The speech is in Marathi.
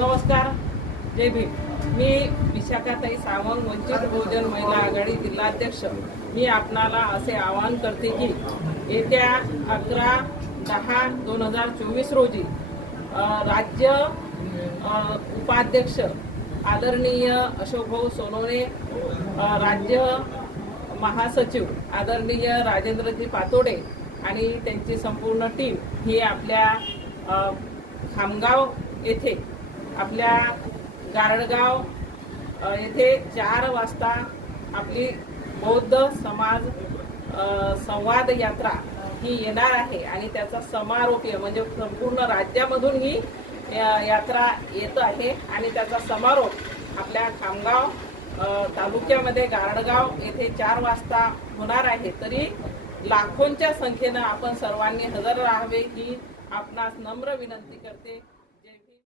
नमस्कार, जय भीम। मी विशाखाताई सावंत, वंचित बहुजन महिला आघाडी जिल्हाध्यक्ष। मी आपणाला असे आवाहन करते की येत्या 11/10/2024 रोजी राज्य उपाध्यक्ष आदरणीय अशोकभाऊ सोनवणे, राज्य महासचिव आदरणीय राजेंद्रजी पातोडे आणि त्यांची संपूर्ण टीम ही आपल्या खामगाव येथे आपल्या गारडगाव येथे 4 वाजता आपली बौद्ध समाज संवाद यात्रा ही येणार आहे आणि त्याचा समारोपीय म्हणजे संपूर्ण राज्यामधून ही यात्रा येत आहे आणि त्याचा समारोप आपल्या खामगाव तालुक्यामध्ये गारडगाव येथे 4 वाजता होणार आहे। तरी लाखोंच्या संख्येने आपण सर्वांनी हजर राहावे ही आपणास नम्र विनंती करते।